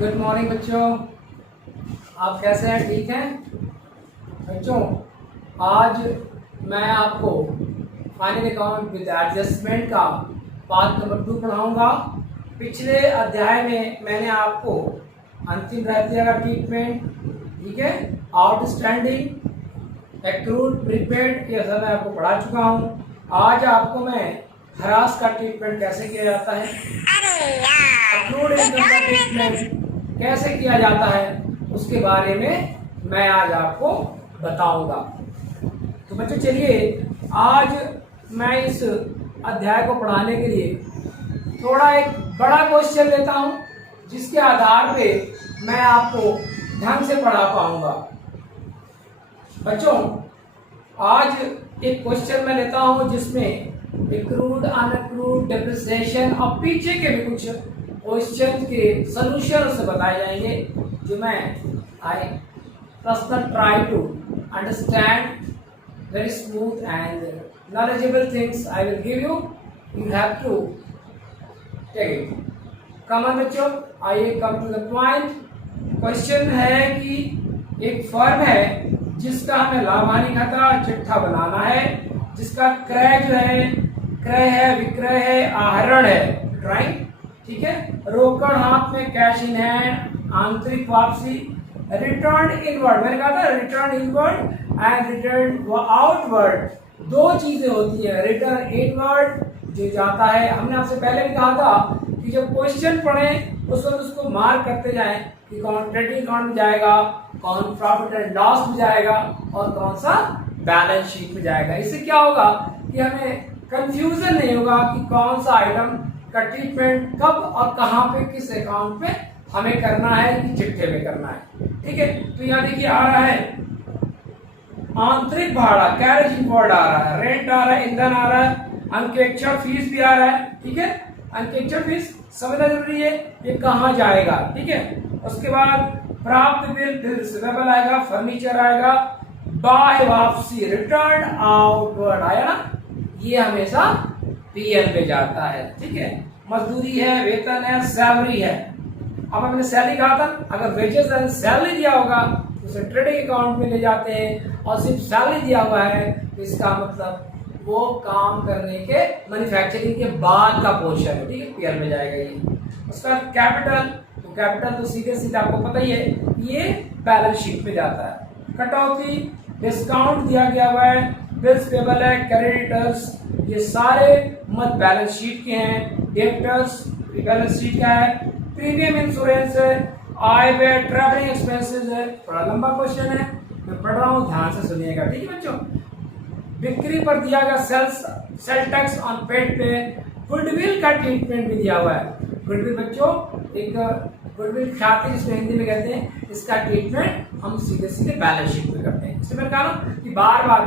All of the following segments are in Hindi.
गुड मॉर्निंग बच्चों, आप कैसे हैं? ठीक हैं बच्चों। आज मैं आपको फाइनल अकाउंट विद एडजस्टमेंट का पार्ट नंबर 2 पढ़ाऊंगा। पिछले अध्याय में मैंने आपको अंतिम रहतिया का ट्रीटमेंट, ठीक है, आउटस्टैंडिंग, एक्रूड, प्रीपेड, ये सब मैं आपको पढ़ा चुका हूँ। आज आपको मैं हरास का ट्रीटमेंट कैसे किया जाता है, एक्रूड इनकम का ट्रीटमेंट कैसे किया जाता है, उसके बारे में मैं आज आपको बताऊंगा। तो बच्चों चलिए, आज मैं इस अध्याय को पढ़ाने के लिए थोड़ा एक बड़ा क्वेश्चन लेता हूं, जिसके आधार पे मैं आपको ढंग से पढ़ा पाऊंगा। बच्चों आज एक क्वेश्चन मैं लेता हूं जिसमें एक्रूड, अनअक्रूड, डेप्रिसिएशन और पीछे के भी कुछ क्वेश्चन के सॉल्यूशन से बताए जाएंगे, जो मैं I personal try to understand very smooth and knowledgeable things I will give you. You have to take it. Come on बच्चों, आइए come to the point. Question है कि एक फर्म है जिसका हमें लाभ हानि खाता चिट्ठा बनाना है, जिसका क्रय जो है, क्रय है, विक्रय है, आहरण है, ड्राइंग, ठीक है, रोकड़ हाथ में, कैश इन हैंड, आंतरिक वापसी, रिटर्न इनवर्ड, मैंने कहा था return inward and return outward, दो चीजें होती है। रिटर्न इनवर्ड जो जाता है, हमने आपसे पहले भी कहा था कि जब क्वेश्चन पढ़े उस वक्त उसको मार्क करते जाएं कि कौन ट्रेडिंग अकाउंट में जाएगा, कौन प्रॉफिट एंड लॉस में जाएगा और कौन सा बैलेंस शीट में जाएगा। इससे क्या होगा कि हमें कंफ्यूजन नहीं होगा कि कौन सा आइटम का ट्रीटमेंट कब और कहां पे, किस अकाउंट पे हमें करना है, कि चिट्ठे में करना है, ठीक है। तो यहाँ देखिए आ रहा है आंतरिक भाड़ा, कैरेज इनवर्ड आ रहा है, रेंट आ रहा है, ईंधन आ रहा है, अंकेक्षण फीस भी आ रहा है, ठीक है। अंकेक्षण फीस समझना जरूरी है, ये कहाँ जाएगा, ठीक है। उसके बाद प्राप्त बिल, बिल रिसीवेबल आएगा, फर्नीचर आएगा, बाय वापसी, रिटर्न आउटवर्ड आया ना, ये हमेशा पीएल पे जाता है, ठीक है। मजदूरी है, वेतन है, सैलरी है। अब हमने सैलरी कहा था, अगर वेजेस एंड सैलरी दिया होगा तो उसे ट्रेडिंग अकाउंट में ले जाते हैं, और सिर्फ सैलरी दिया हुआ है तो इसका मतलब वो काम करने के, मैन्युफैक्चरिंग के बाद का पोर्शन है, ठीक है, पीएल में जाएगा ये। उसका कैपिटल, तो कैपिटल तो सीधे सीधे आपको पता ही है, ये बैलेंस शीट में जाता है। कटौती, डिस्काउंट दिया गया हुआ है, बिल्स पेबल है, क्रेडिटर्स, ये सारे मत बैलेंस शीट के हैं। डेब्टर्स बैलेंस शीट का है, प्रीमियम इंश्योरेंस है, आय व्यय, ट्रैवलिंग एक्सपेंसेस है। थोड़ा लंबा क्वेश्चन है, मैं पढ़ रहा हूँ, ध्यान से सुनिएगा, ठीक है बच्चों। बिक्री पर दिया गया सेल टैक्स ऑन पेड पे, गुडविल का ट्रीटमेंट भी दिया हुआ है। गुडविल बच्चों एक गुडविल ख्याति, जिसको हिंदी में कहते हैं, इसका ट्रीटमेंट हम सीधे सीधे बैलेंस शीट में करते हैं। इससे मैंने कहा ना कि बार बार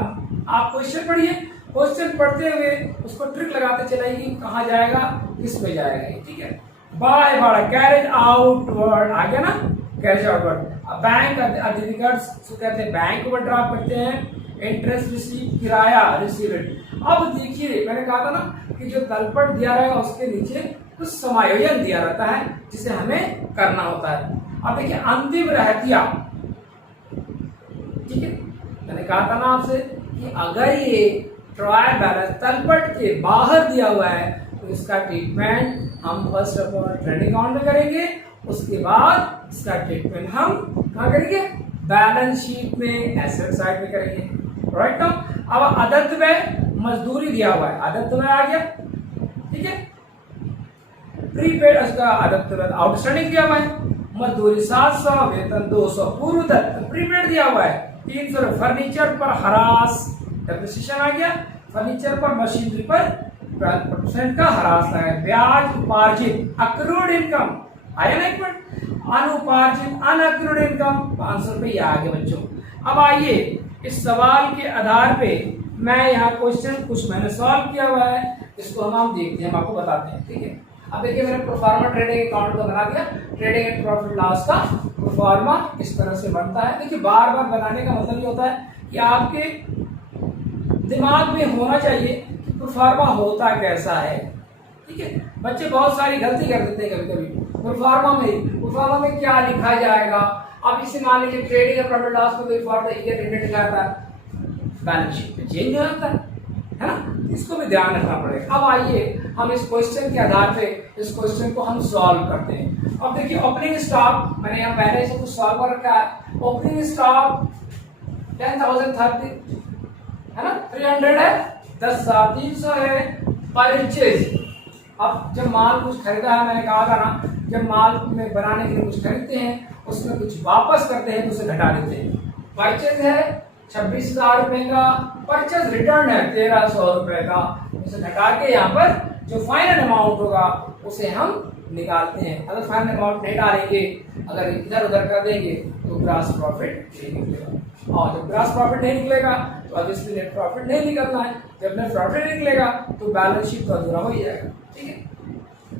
आप क्वेश्चन पढ़िए, क्वेश्चन पढ़ते हुए उसको ट्रिक लगाते चलाइए, कहाँ जाएगा, किस पे जाएगा, ठीक है। बाय भाड़ा, कैरेज आउटवर्ड आ गया ना, कैरेज आउटवर्ड। बैंक अधिकृत कहते हैं, बैंक ओवरड्राफ्ट करते हैं, इंटरेस्ट रिसीव, किराया रिसीवेड। अब देखिए मैंने कहा था ना कि जो तलपट दिया रहेगा उसके नीचे कुछ समायोजन दिया रहता है जिसे हमें करना होता है। अब देखिए अंतिम रहतिया, ठीक है, मैंने कहा था ना आपसे कि अगर ये ट्रायल बैलेंस तलपट के बाहर दिया हुआ है तो इसका ट्रीटमेंट हम first of all trading account में करेंगे, उसके बाद इसका ट्रीटमेंट हम कहाँ करेंगे, बैलेंस शीट में, एसेट साइड में करेंगे, राइट ना। अब आदत में मजदूरी दिया हुआ है, आदत में आ गया, ठीक है। प्रीपेड, उसका आदत में आउटस्टैंडिंग दिया हुआ है, मजदूरी 700, वेतन 200, पूर्व दत्त प्रीपेड दिया हुआ है, 300। फर्नीचर पर हरास, डेप्रिसिएशन आ गया, फर्नीचर पर, मशीनरी पर 12% का हरास है। ब्याज उपार्जित, अक्रूड इनकम आया ना, एक मिनट, अनुपार्जित अनअक्रूड इनकम 500 रुपये आ गए बच्चों। अब आइए इस सवाल के आधार पे मैं यहाँ क्वेश्चन कुछ मैंने सॉल्व किया हुआ है, इसको हम देखते हैं, हम आपको बताते हैं, ठीक है। अब देखिए मैंने प्रोफार्मा ट्रेडिंग अकाउंट को बना दिया, ट्रेडिंग एंड प्रॉफिट लॉस का प्रोफार्मा इस तरह से बनता है। देखिए बार बार बनाने का मतलब ये होता है कि आपके दिमाग में होना चाहिए कि प्रोफार्मा होता कैसा है, ठीक है। बच्चे बहुत सारी गलती कर देते हैं कभी कभी, प्रोफार्मा में क्या लिखा जाएगा? अब इसे मान लीजिए ट्रेडिंग या प्रॉफिट लॉस को फॉर द ईयर एंडेड लिखा था, बैलेंस शीट में चेंज हो जाता है ना? इसको भी ध्यान रखना पड़ेगा। अब आइए हम इस क्वेश्चन के आधार पे इस क्वेश्चन को हम सॉल्व करते हैं। अब देखिए ओपनिंग स्टॉक मैंने यहाँ पहले से कुछ सॉल्व कर रखा है। ओपनिंग स्टॉक 10,030 है ना, 300 है, 10,300 है। परचेज, अब जब माल कुछ खरीदा है, मैंने कहा था ना, जब माल में बनाने के लिए कुछ खरीदते हैं उसमें कुछ वापस करते हैं तो उसे घटा देते हैं। परचेज है 26,000 रुपए का, परचेज रिटर्न है 1,300 रुपए का। उसे घटा के यहाँ पर जो फाइनल अमाउंट होगा उसे हम निकालते हैं। अगर फाइनल अमाउंट नहीं डालेंगे, अगर इधर उधर कर देंगे तो ग्रॉस प्रॉफिट नहीं निकलेगा, और जब ग्रॉस प्रॉफिट नहीं निकलेगा तो अब इसमें नेट प्रॉफिट नहीं निकलना है। जब नेट प्रॉफिट निकलेगा तो बैलेंस शीट तो अधूरा हो ही जाएगा। ठीक है,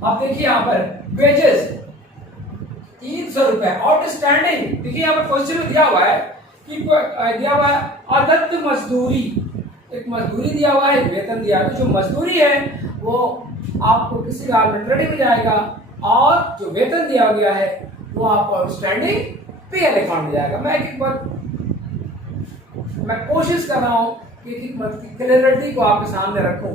अब देखिए यहाँ पर वेजेस 300 रुपए आउटस्टैंडिंग। देखिए यहाँ पर क्वेश्चन में दिया हुआ है कि दिया हुआ है अदत्त मजदूरी, एक मजदूरी दिया हुआ है, वेतन दिया है। तो जो मजदूरी है वो आपको किसी गारमेंट रेडी में जाएगा, और जो वेतन दिया गया है वो आपको आउटस्टैंडिंग पीएल अकाउंट में जाएगा। मैं कोशिश कर रहा हूँ कि क्लियरिटी को आपके सामने रखूं,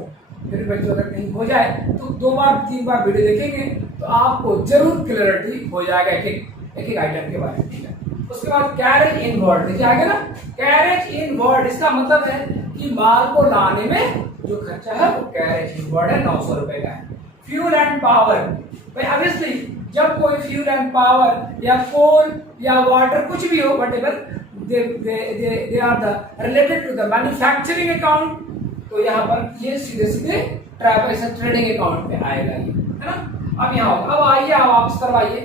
फिर बच्चों अगर कहीं हो जाए तो 2 बार 3 बार वीडियो देखेंगे तो आपको जरूर क्लियरिटी हो जाएगा एक एक आइटम के बारे में। ठीक है, उसके बाद कैरेज इनवर्ड, देखिए आगे ना, कैरेज इनवर्ड इसका मतलब है कि माल को लाने में जो खर्चा है वो कैरेज इनवर्ड है, 900 रुपए का है। फ्यूल एंड पावर, भाई ऑब्वियसली जब कोई फ्यूल एंड पावर या कोल या वाटर कुछ भी हो, whatever they are the related to the manufacturing account, तो यहाँ पर ये सीधे सीधे ट्रेडिंग अकाउंट में आएगा ये, है ना। अब यहाँ अब आइए, आप वापस करवाइए।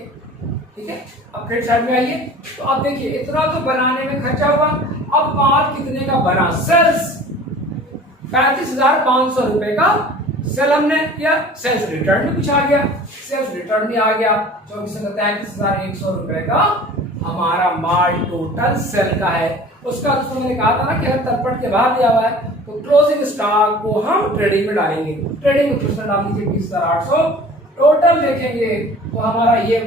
ठीक है, अब क्रेडिट साइड में आइए। तो अब देखिए इतना तो बनाने में खर्चा हुआ, अब माल कितने का बना? सेल्स 35,500 रुपए का सेल हमने किया, सेल्स रिटर्न में कुछ आ गया, सेल्स रिटर्न भी आ गया 34,33,100 रुपए का हमारा माल टोटल सेल का है। उसका दोस्तों मैंने कहा था ना कि अगर तलपट के बाद दिया हुआ है तो क्लोजिंग स्टॉक को हम ट्रेडिंग में डालेंगे। ट्रेडिंग में क्वेश्चन डाल दीजिए 20,800। टोटल देखेंगे तो हमारा ये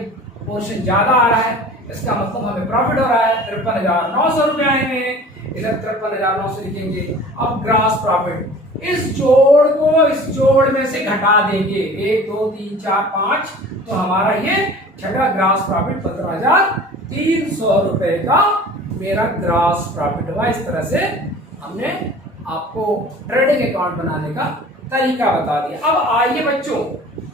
पोर्शन ज्यादा आ रहा है, इसका मतलब हमें प्रॉफिट हो रहा है 53,900 रुपए आएंगे। इधर 53,900 लिखेंगे। अब ग्रॉस प्रॉफिट, इस जोड़ को इस जोड़ में से घटा देंगे, 1 2 3 4 5, तो हमारा ये छठा ग्रॉस प्रॉफिट 15,300 रुपए का मेरा ग्रॉस प्रॉफिट हुआ। इस तरह से हमने आपको ट्रेडिंग अकाउंट बनाने का तरीका बता दिया। अब आइए बच्चों,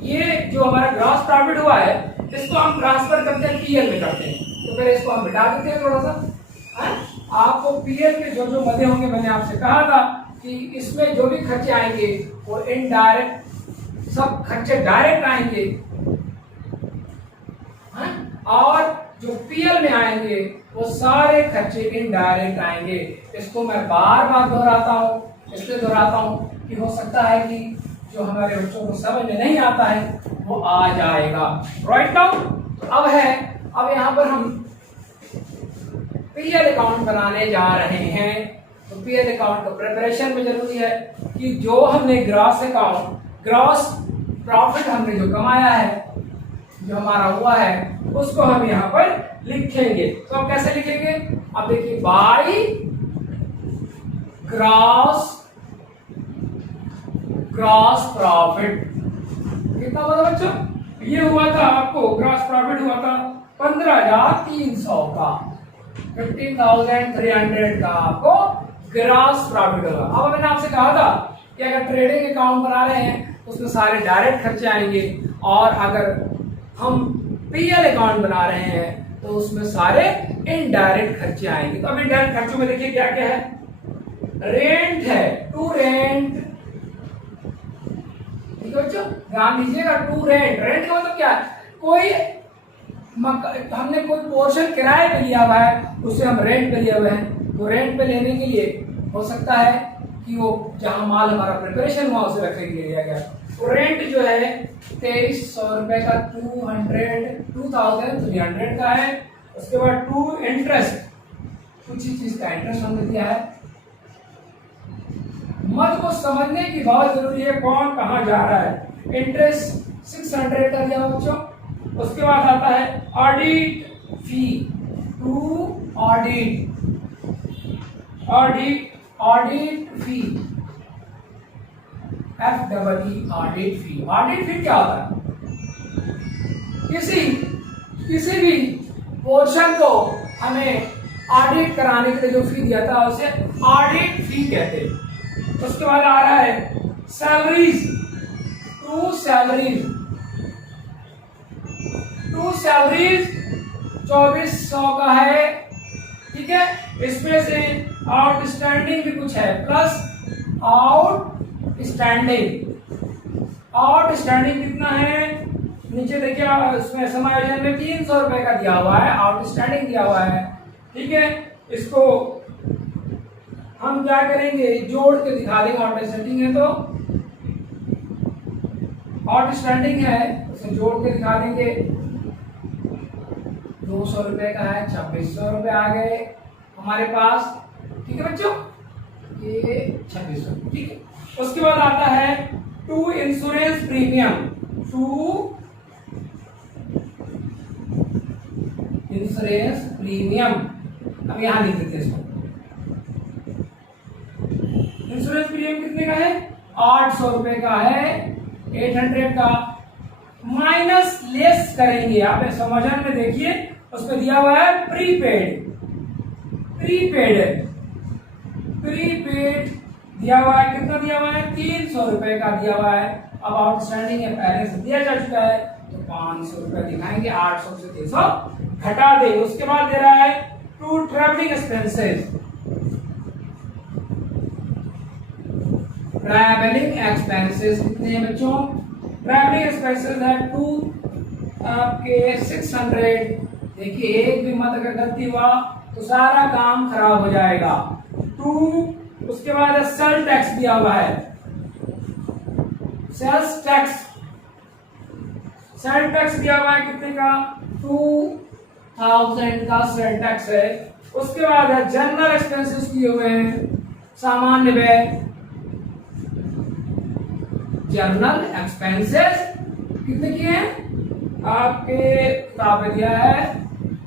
ये जो हमारा ग्रॉस प्रॉफिट हुआ है इसको हम ट्रांसफर करते हैं पीएल में करते हैं। तो फिर इसको हम मिटा देते हैं थोड़ा सा। आपको पीएल के जो जो मदे होंगे, मैंने आपसे कहा था कि इसमें जो भी खर्चे आएंगे वो इनडायरेक्ट, सब खर्चे डायरेक्ट आएंगे, और जो पीएल में आएंगे वो सारे खर्चे इनडायरेक्ट आएंगे। इसको मैं बार बार दोहराता हूँ, इसलिए दोहराता हूँ कि हो सकता है कि जो हमारे बच्चों को समझ में नहीं आता है वो आ जाएगा। राइट नाउ तो अब है, अब यहाँ पर हम पीएल अकाउंट बनाने जा रहे हैं। तो पीएल अकाउंट को प्रिपरेशन में जरूरी है कि जो हमने ग्रॉस अकाउंट, ग्रॉस प्रॉफिट हमने जो कमाया है, जो हमारा हुआ है, उसको हम यहाँ पर लिखेंगे। तो अब कैसे लिखेंगे? अब देखिए, बाई ग्रॉस प्रॉफिट कितना हुआ था बच्चों? ये हुआ था आपको ग्रॉस प्रॉफिट हुआ था 15,300 का, 15,300 का आपको ग्रॉस प्रॉफिट होगा। अब मैंने आपसे कहा था कि अगर ट्रेडिंग अकाउंट बना रहे हैं तो उसमें सारे डायरेक्ट खर्चे आएंगे, और अगर हम पीएल अकाउंट बना रहे हैं तो उसमें सारे इनडायरेक्ट खर्चे आएंगे। तो अब इनडायरेक्ट खर्चों में देखिए क्या क्या है। रेंट है, टू रेंट, ठीक है बच्चों ध्यान दीजिएगा। टू रेंट, रेंट का मतलब क्या है? कोई हमने कोई पोर्शन किराए पे लिया हुआ है, उसे हम रेंट पे लिए हुए हैं। तो रेंट पे लेने के लिए हो सकता है कि वो जहां माल हमारा प्रिपरेशन हुआ उसे रखने के लिए लिया गया। तो रेंट जो है 2300 रुपए का, 2,300 का है। उसके बाद टू इंटरेस्ट, कुछ ही चीज का इंटरेस्ट हमने दिया है। मत को समझने की बहुत जरूरी है, कौन कहाँ जा रहा है। इंटरेस्ट 600 का दिया बच्चों, उसके बाद आता है audit fee, to audit, audit fee, FEE audit fee. Audit fee क्या होता है? किसी भी पोर्शन को हमें ऑडिट कराने के लिए जो फी दिया था उसे ऑडिट फी कहते हैं। उसके बाद आ रहा है सैलरीज, टू सैलरीज, 2400 का है, ठीक है। इसमें से आउटस्टैंडिंग भी कुछ है, प्लस आउटस्टैंडिंग कितना है? नीचे देखिए उसमें समायोजन में 300 रुपए का दिया हुआ है, आउटस्टैंडिंग दिया हुआ है, ठीक है। इसको हम क्या करेंगे, जोड़ के दिखा देंगे। आउटस्टैंडिंग है तो आउटस्टैंडिंग है, उसे जोड़ के दिखा देंगे। 200 रुपए का है, 2600 रुपए आ गए हमारे पास, ठीक है बच्चों, ये 2600, ठीक है। उसके बाद आता है to insurance premium, to insurance premium, अब यहां लिख देते हैं इसको। इंश्योरेंस प्रीमियम कितने का है? 800 रुपए का है, 800 का माइनस लेस करेंगे। आप समाधान में देखिए उसमें दिया हुआ है प्रीपेड दिया हुआ है। कितना दिया हुआ है? 300 रुपए का दिया हुआ है। अब आउटस्टैंडिंग है, पहले से दिया जा चुका है तो 500 रुपए दिखाएंगे, 800 से 300 घटा देंगे। उसके बाद दे रहा है to travelling expenses, travelling expenses कितने हैं बच्चों? ट्रैवलिंग एक्सपेंसेस है टू आपके 600। देखिए एक भी मत अगर गलती हुआ तो सारा काम खराब हो जाएगा। टू, उसके बाद सेल टैक्स दिया हुआ है, सेल्स टैक्स, सेल टैक्स दिया हुआ है कितने का? 2000 का सेल टैक्स है। उसके बाद है जनरल एक्सपेंसेस दिए हुए हैं, सामान्य व्यय, जनरल एक्सपेंसेस कितने किए हैं? आपके किताब में दिया है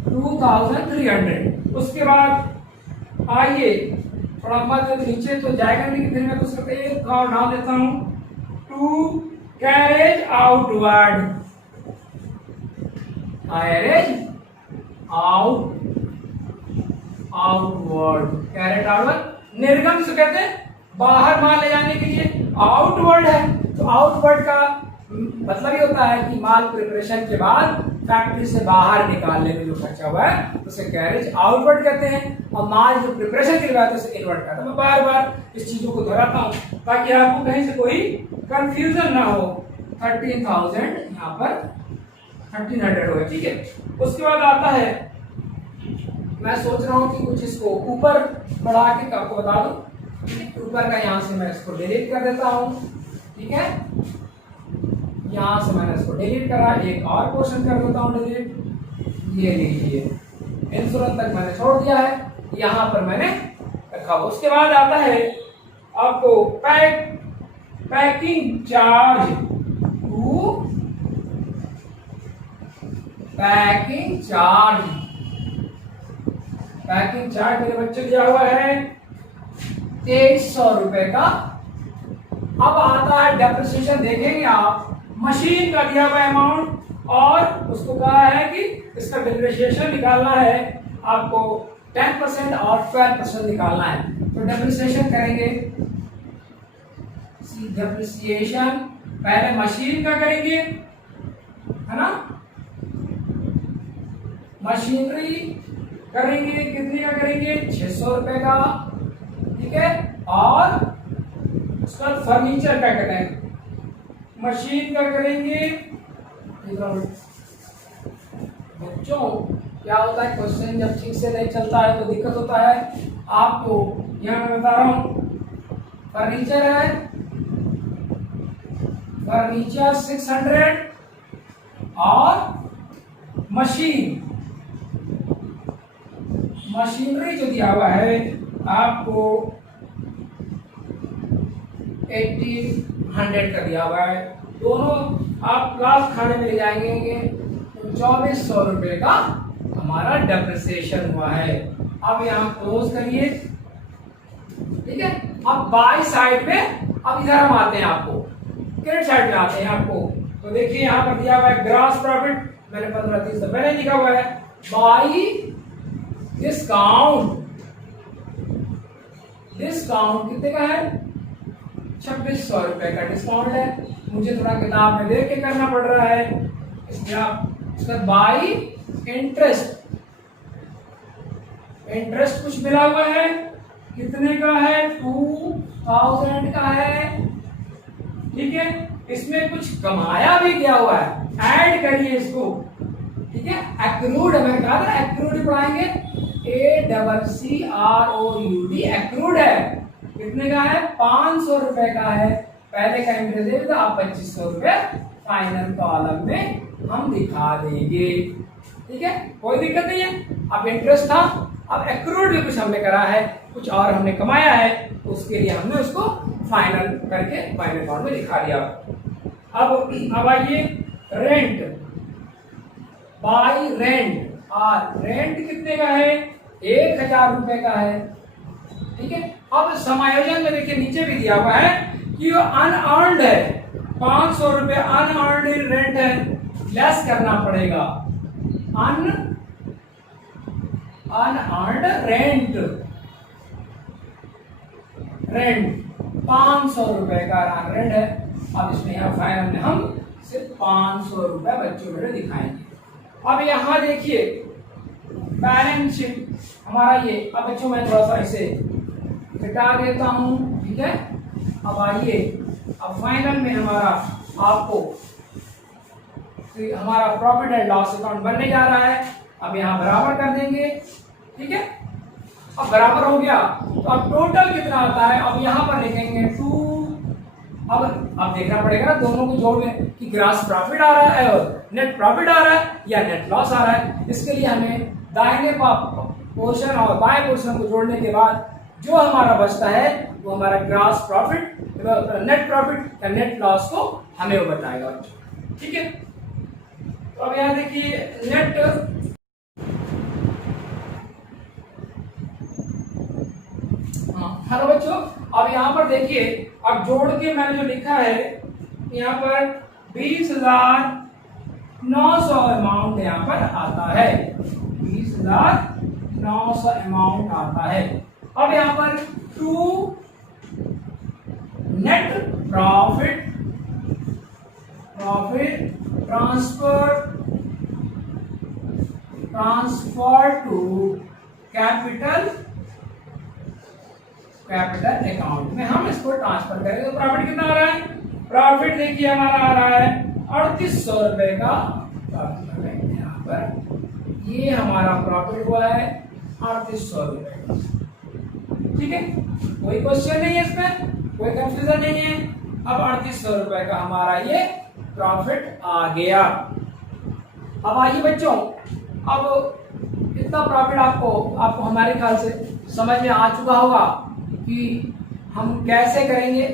2300। उसके बाद आइए थोड़ा मत नीचे तो जाएगा नहीं, फिर मैं कुछ एक और डाल देता हूं, to carriage outward, carriage outward, carriage outward निर्गम से कहते हैं बाहर माल ले जाने के लिए, आउटवर्ड है तो आउटवर्ड का मतलब ये होता है कि माल प्रिपरेशन के बाद फैक्ट्री से बाहर निकालने में जो खर्चा हुआ है उसे कैरेज आउटवर्ड कहते हैं, और माल जो प्रिपरेशन के लिए आता है उसे इनवर्ड कहते हैं। मैं बार बार इस चीजों को दोहराता हूं ताकि आपको कहीं से कोई कंफ्यूजन ना हो। 13,000 यहाँ पर 1300 हो, ठीक है। उसके बाद आता है, मैं सोच रहा हूँ कि कुछ इसको ऊपर बढ़ा के आपको बता दूं। ऊपर का यहाँ से मैं इसको डिलीट कर देता हूँ, ठीक है। यहां से मैंने इसको डिलीट करा, एक और पोर्शन कर देता हूं डिलीट, ये लीजिए इंश्योरेंस तक मैंने छोड़ दिया है, यहां पर मैंने रखा। उसके बाद आता है आपको packing charge, to packing charge, packing charge मेरे बच्चे दिया हुआ है 2300 रुपए का। अब आता है डेप्रिसिएशन, देखेंगे आप मशीन का दिया हुआ अमाउंट और उसको कहा है कि इसका डिप्रिसिएशन निकालना है आपको 10% और 12% निकालना है। तो डिप्रिसिएशन करेंगे, डिप्रिसिएशन पहले मशीन का करेंगे, है ना, मशीनरी करेंगे, कितने का करेंगे? 600 रुपए का, ठीक है। और उसका फर्नीचर का करेंगे, मशीन का करेंगे। बच्चों क्या होता है, क्वेश्चन जब ठीक से नहीं चलता है तो दिक्कत होता है आपको। यहां मैं बता रहा हूं, फर्नीचर है, फर्नीचर 600 और मशीनरी जो दिया हुआ है आपको 1800 का दिया हुआ है। दोनों आप क्लास खाने में ले जाएंगे 2400 रुपए का हमारा डेप्रिसिएशन हुआ है। अब यहाँ क्लोज करिए, ठीक है। अब बाई साइड में, अब इधर हम आते हैं, आपको क्रेडिट साइड में आते हैं आपको। तो देखिए यहाँ पर दिया हुआ है ग्रॉस प्रॉफिट, मैंने 15-30 से पहले लिखा हुआ है। बाई डिस्काउंट, डिस्काउंट कितने का है? 2600 रुपए का डिस्काउंट है। मुझे थोड़ा किताब में देख के करना पड़ रहा है, इसलिए आप उसका बाई इंटरेस्ट, इंटरेस्ट कुछ मिला हुआ है, कितने का है? 2000 का है, ठीक है। इसमें कुछ कमाया भी गया हुआ है, ऐड करिए इसको, ठीक है। एक्रूड, मैंने कहा था एक्रूड पढ़ाएंगे, ACCROUD, एक्रूड है। कितने का है? 500 रुपए का है। पहले का इंटरेस्ट दे था, आप 2500 रुपए फाइनल कॉलम में हम दिखा देंगे, ठीक है, कोई दिक्कत नहीं है। अब इंटरेस्ट था, अब एक्रूड भी कुछ हमने करा है, कुछ और हमने कमाया है, उसके लिए हमने उसको फाइनल करके फाइनल कॉलम में दिखा दिया। अब आइए रेंट, बाई रेंट, और रेंट कितने का है? 1000 रुपए का है, ठीक है। अब समायोजन में देखिए नीचे भी दिया हुआ है कि वो अनअर्न्ड है, 500 रुपए अनअर्न्ड रेंट है, लेस करना पड़ेगा। अनअर्न्ड रेंट, रेंट 500 रुपए का रेंट है। अब इसमें यहाँ फाइनल में हम सिर्फ 500 रुपए बच्चों में दिखाएंगे। अब यहाँ देखिए बैलेंस शीट हमारा ये, अब बच्चों मैं थोड़ा सा इसे घटा देता हूँ, ठीक है। अब आइए, अब फाइनल में हमारा आपको हमारा प्रॉफिट एंड लॉस अकाउंट बनने जा रहा है। अब यहाँ बराबर कर देंगे, ठीक है। अब बराबर हो गया तो अब टोटल कितना आता है? अब यहाँ पर लिखेंगे 2। अब देखना पड़ेगा ना दोनों को जोड़ में कि ग्रॉस प्रॉफिट आ रहा है और नेट प्रॉफिट आ रहा है या नेट लॉस आ रहा है। इसके लिए हमें दाहिने पोर्शन और बाएं पोर्शन को जोड़ने के बाद जो हमारा बचता है वो हमारा ग्रॉस प्रॉफिट, नेट प्रॉफिट या नेट लॉस को हमें वो बताएगा, ठीक है। तो अब यहाँ देखिए नेट, हेलो बच्चों, अब यहाँ पर देखिए, अब जोड़ के मैंने जो लिखा है यहाँ पर 20,900 अमाउंट यहाँ पर आता है, 20,900 अमाउंट आता है। अब यहाँ पर 2 net profit, transfer to capital account में हम इसको ट्रांसफर करेंगे। तो प्रॉफिट कितना आ रहा है? प्रॉफिट देखिए हमारा आ रहा है 3800 रुपए का। यहाँ पर ये हमारा प्रॉफिट हुआ है 3800 रुपए का, ठीक है। कोई क्वेश्चन नहीं है इसमें, कोई कंफ्यूजन नहीं है। अब 3800 रुपए का हमारा ये प्रॉफिट आ गया। अब आइए बच्चों, अब इतना प्रॉफिट आपको हमारे ख्याल से समझ में आ चुका होगा कि हम कैसे करेंगे,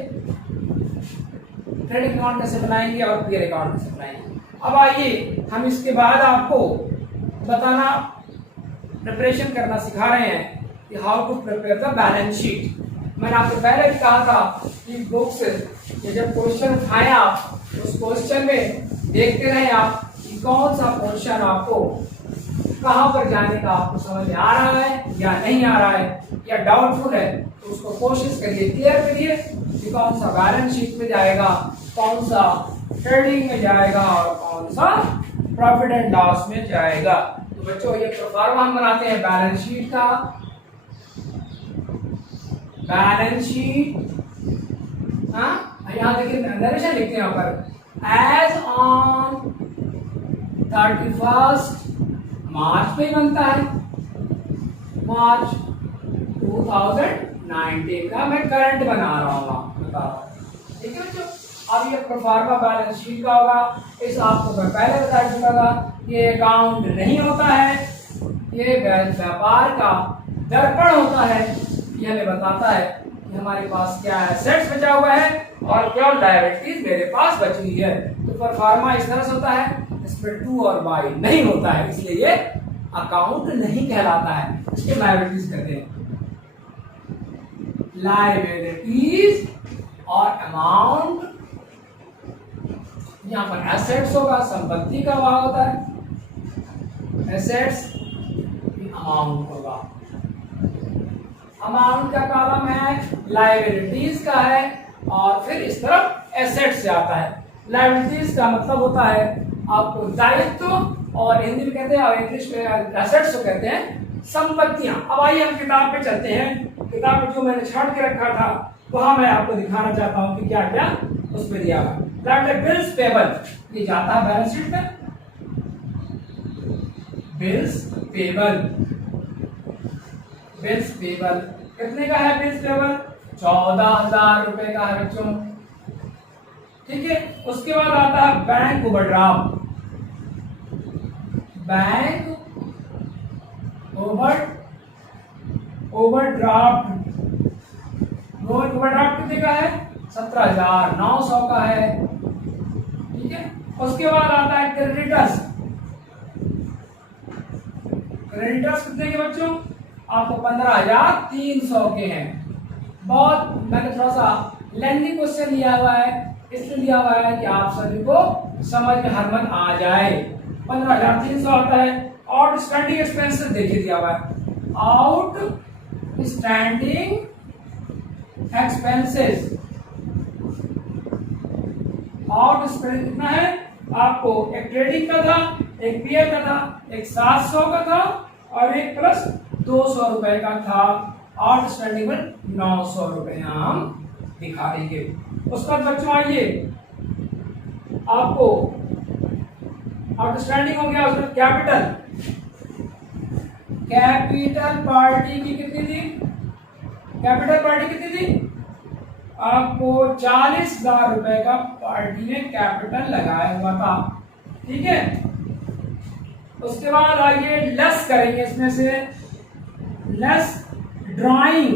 क्रेडिट अकाउंट कैसे बनाएंगे और पीयर अकाउंट कैसे बनाएंगे। अब आइए हम इसके बाद आपको बताना, प्रिपरेशन करना सिखा रहे हैं कि how to prepare the balance sheet. मैंने आपको पहले भी कहा था कि बुक से जब क्वेश्चन उठाए आप, उस क्वेश्चन में देखते रहे आप कि कौन सा क्वेश्चन आपको कहां पर जाने का आपको समझ में आ रहा है या नहीं आ रहा है या डाउटफुल है, तो उसको कोशिश करिए, क्लियर करिए कि कौन सा बैलेंस शीट में जाएगा, कौन सा ट्रेडिंग में जाएगा और कौन सा प्रॉफिट एंड लॉस में जाएगा। तो बच्चों ये प्रोफार्मा हम बनाते हैं बैलेंस शीट का। बैलेंस शीट, हाँ यहाँ देखिए नरेशन लिखते हैं यहाँ पर, एज ऑन 31 मार्च में बनता है, मार्च 2019 का मैं करंट बना रहा हूँ, ठीक है बच्चों। अब ये प्रोफार्मा बैलेंस शीट का होगा। इस आपको मैं पहले बता चुका था, ये अकाउंट नहीं होता है, ये व्यापार का दर्पण होता है। ये हमें बताता है कि हमारे पास क्या एसेट्स बचा हुआ है और क्या लायबिलिटीज मेरे पास बची हुई है। तो प्रोफार्मा इस तरह से होता है इसमें टू और बाई नहीं होता है, इसलिए ये अकाउंट नहीं कहलाता है, इसके लायबिलिटीज कहते हैं। लायबिलिटीज और अमाउंट, यहां पर एसेट्स होगा, संपत्ति का भाग होता है, एसेट्स, अमाउंट होगा। अमाउंट का कॉलम है, लायबिलिटीज का है, और फिर इस तरफ एसेट्स से आता है। लायबिलिटीज का मतलब होता है आपको दायित्व, और हिंदी में कहते हैं और इंग्लिश में एसेट्स को कहते हैं संपत्तियां। अब आइए हम किताब पे चलते हैं। किताब में जो मैंने छाट के रखा था वहां मैं आपको दिखाना चाहता हूं कि क्या क्या उसमें दिया हुआ है। बिल्स पेबल, ये जाता है बैलेंस शीट में। बिल्स पेबल, बिल्स पेबल कितने का है? बिल्स पेबल 14,000 रुपए का है बच्चों, ठीक है। उसके बाद आता है बैंक ओवरड्राफ्ट, बैंक ओवरड्राफ्ट कितने का है? 17,900 का है, ठीक है। उसके बाद आता है क्रेडिटर्स, क्रेडिटर्स कितने के बच्चों? आपको 15,300 के हैं। बहुत मैंने थोड़ा सा लेंथी क्वेश्चन लिया हुआ है, इसलिए लिया हुआ है कि आप सभी को समझ में हरमन आ जाए। 15,300 आता है। आउटस्टैंडिंग एक्सपेंसेस देखिए दिया हुआ है, आउटस्टैंडिंग एक्सपेंसेस, आउटस्टैंडिंग कितना है आपको? एक ट्रेडिंग का था, एक पीएफ का था, एक 700 का था और एक प्लस 200 रुपए का था। आउटस्टैंडिंग में 900 रुपए हम दिखा देंगे। उसका बच्चों आइए, आपको आउटस्टैंडिंग हो गया, उसमें कैपिटल, कैपिटल पार्टी की कितनी थी? कैपिटल पार्टी कितनी थी? आपको 40,000 रुपए का पार्टी में कैपिटल लगाया हुआ था, ठीक है। उसके बाद आइए लेस करेंगे, इसमें से लेस ड्राइंग।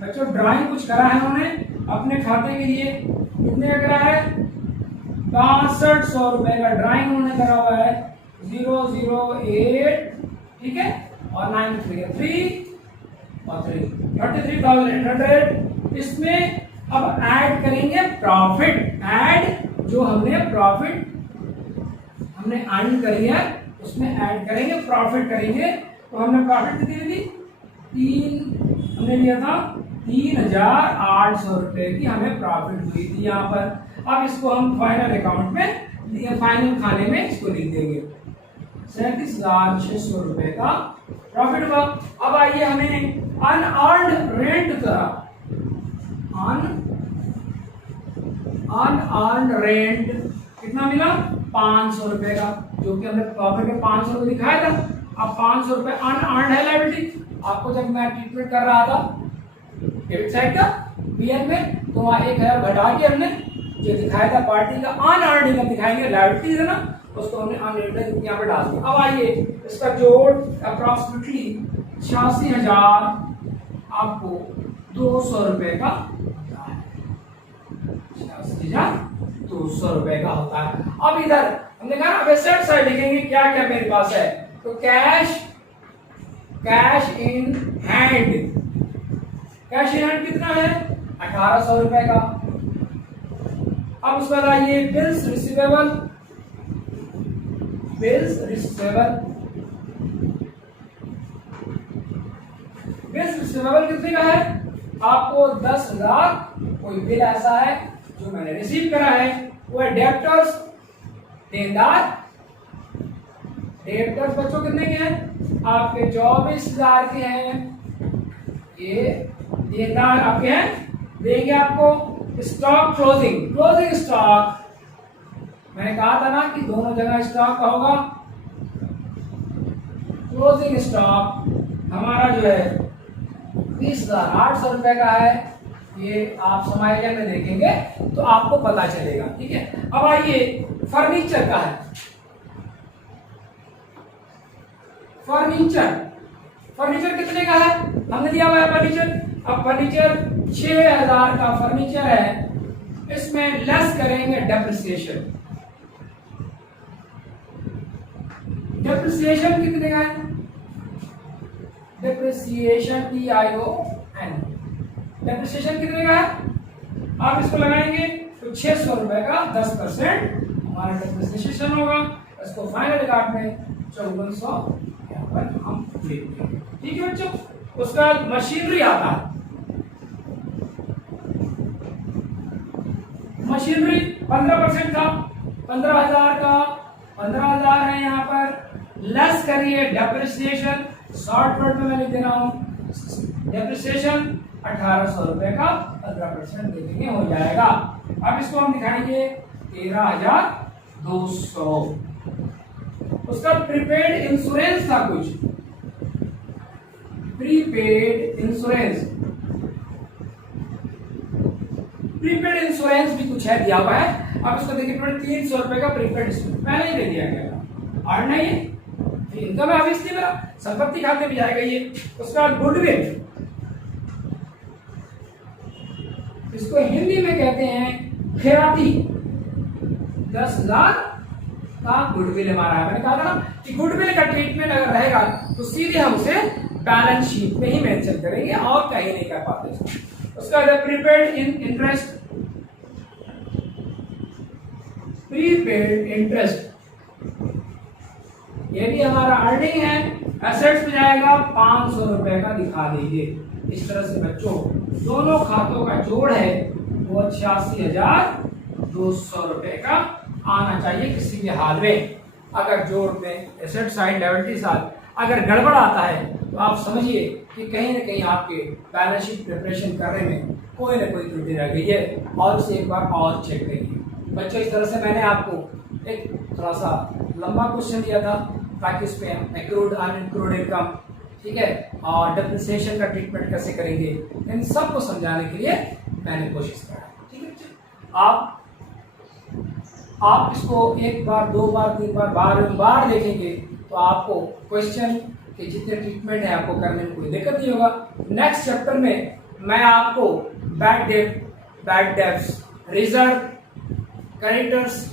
बच्चों ड्राइंग कुछ करा है उन्होंने अपने खाते के लिए, कितने का करा है? 6200 रुपए का ड्राइंग उन्होंने करा हुआ है। 008, ठीक है, और 93 और 33,800। इसमें अब ऐड करेंगे प्रॉफिट, ऐड जो हमने प्रॉफिट हमने अर्न करी है उसमें ऐड करेंगे, प्रॉफिट करेंगे। तो हमने प्रॉफिट कितनी ली? हमने लिया था 3,800 रुपए की हमें प्रॉफिट हुई थी यहाँ पर। अब इसको हम फाइनल अकाउंट में, फाइनल खाने में इसको लिख देंगे। 37,600 रुपए का प्रॉफिट हुआ। अब आइए हमें अनअर्न्ड रेंट का, अनअर्न्ड रेंट कितना मिला? 500 रुपए का, जो कि हमने प्रॉफिट में 500 रुपए दिखाया था। अब 500 रुपए अनअर्न्ड है लायबिलिटी। आपको जब मैं ट्रीटमेंट कर रहा था डेबिट साइड का पीएल में, तो वहां 1,000 घटा के हमने जो दिखाया था पार्टी का अनअर्न्ड इनकम दिखाएंगे, लायबिलिटी है ना, उसको हमने अनअर्न्ड यहाँ पे डाल दिया। अब आइए इसका जोड़ अप्रॉक्सीमेटली 86,000 आपको 200 रुपए का होता है, 86,200 रुपए का होता है। अब इधर हमने कहा अब एसेट साइड लिखेंगे, क्या क्या मेरे पास है? तो cash, cash in hand, cash in hand कितना है? 1,800 रुपए का। अब उसके बाद आइए bills receivable, bills receivable, bills receivable कितने का है? आपको 10,000। कोई बिल ऐसा है जो मैंने रिसीव करा है, वो है डेब्टर्स, देनदार। डेब्टर्स बच्चों कितने के हैं? आपके 24,000 के हैं। ये देनदार आपके हैं, देंगे आपको। स्टॉक क्लोजिंग, क्लोजिंग स्टॉक, मैंने कहा था ना कि दोनों जगह स्टॉक का होगा। क्लोजिंग स्टॉक हमारा जो है 20,800 रुपए का है। ये आप समायोजन में देखेंगे तो आपको पता चलेगा, ठीक है। अब आइए फर्नीचर का है, फर्नीचर, फर्नीचर कितने का है? हमने दिया हुआ है फर्नीचर। अब फर्नीचर 6,000 का फर्नीचर है, इसमें लेस करेंगे डेप्रिसिएशन, डेप्रिसिएशन कितने का है? डेप्रिसिएशन DION, डेप्रिसिएशन कितने का है? आप इसको लगाएंगे तो 600 रुपए का 10% हमारा डेप्रिसिएशन होगा। इसको फाइनल काट में 5400 यहाँ पर हम लिखते हैं। ठीक है बच्चों। उसका मशीनरी आता है, मशीनरी 15% का 15,000 का 15,000 है यहाँ पर। लेस करिए डेप्रिसिएशन, शॉर्ट वर्ड में मैं लिख दे रहा हूँ डेप्रिसिएशन 1800 रुपए का 15% दे देंगे, हो जाएगा। अब इसको हम दिखाएंगे 13,200। उसका प्रीपेड इंश्योरेंस था कुछ, प्रीपेड इंश्योरेंस, प्रीपेड इंश्योरेंस भी कुछ है दिया हुआ है। अब इसको देखिए 300 रुपए का प्रीपेड इंश्योरेंस पहले ही दे दिया गया और नहीं इनकम है ऑब्वियसली मेरा संपत्ति खाते में जाएगा ये। उसका गुडविल, इसको हिंदी में कहते हैं ख्याति, 10,000 का गुडविल हमारा है। मैंने कहा था ना कि गुडविल का ट्रीटमेंट अगर रहेगा तो सीधे हम उसे बैलेंस शीट में ही मेंशन करेंगे और कहीं नहीं कर पाते। उसका प्रीपेड इंटरेस्ट, प्रीपेड इंटरेस्ट ये भी हमारा अर्निंग है। एसेट्स में जाएगा 500 रुपए का, दिखा दीजिए इस तरह से बच्चों। दोनों खातों का जोड़ है वो 86,200 रुपए का आना चाहिए किसी भी हाल में। अगर जोड़ में एसेट साइड लायबिलिटी साइड अगर गड़बड़ आता है तो आप समझिए कि कहीं ना कहीं आपके बैलेंस शीट प्रिपरेशन करने में कोई ना कोई त्रुटि रह गई है और उसे एक बार और चेक करिए। बच्चों इस तरह से मैंने आपको एक थोड़ा सा लंबा क्वेश्चन दिया था ताकि इसमें एक्रूड अनएक्रूड इनकम, ठीक है, और डेप्रिसिएशन का ट्रीटमेंट कैसे करेंगे, इन सब को समझाने के लिए मैंने कोशिश करा। ठीक है, आप इसको एक बार, दो बार, तीन बार, बार देखेंगे तो आपको क्वेश्चन के जितने ट्रीटमेंट है आपको करने में कोई दिक्कत नहीं होगा। नेक्स्ट चैप्टर में मैं आपको bad debts, reserve, creditors,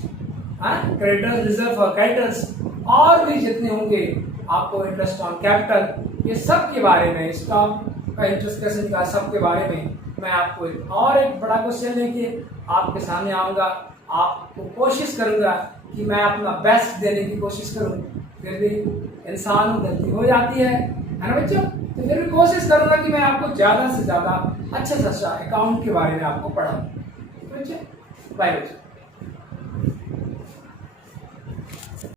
creditors, reserve for creditors और भी जितने होंगे, आपको इंटरेस्ट ऑन कैपिटल, ये सब के बारे में, स्टॉक का इंटरेस्ट कैसे निकाल, सब के बारे में मैं आपको एक बड़ा क्वेश्चन लेके आपके सामने आऊंगा। आपको कोशिश करूंगा कि मैं अपना बेस्ट देने की कोशिश करूं, फिर भी इंसान गलती हो जाती है ना बच्चों। तो फिर भी कोशिश करूंगा कि मैं आपको ज्यादा से ज्यादा अच्छे से अच्छा अकाउंट के बारे में आपको पढ़ाऊं। बाय बच्चों।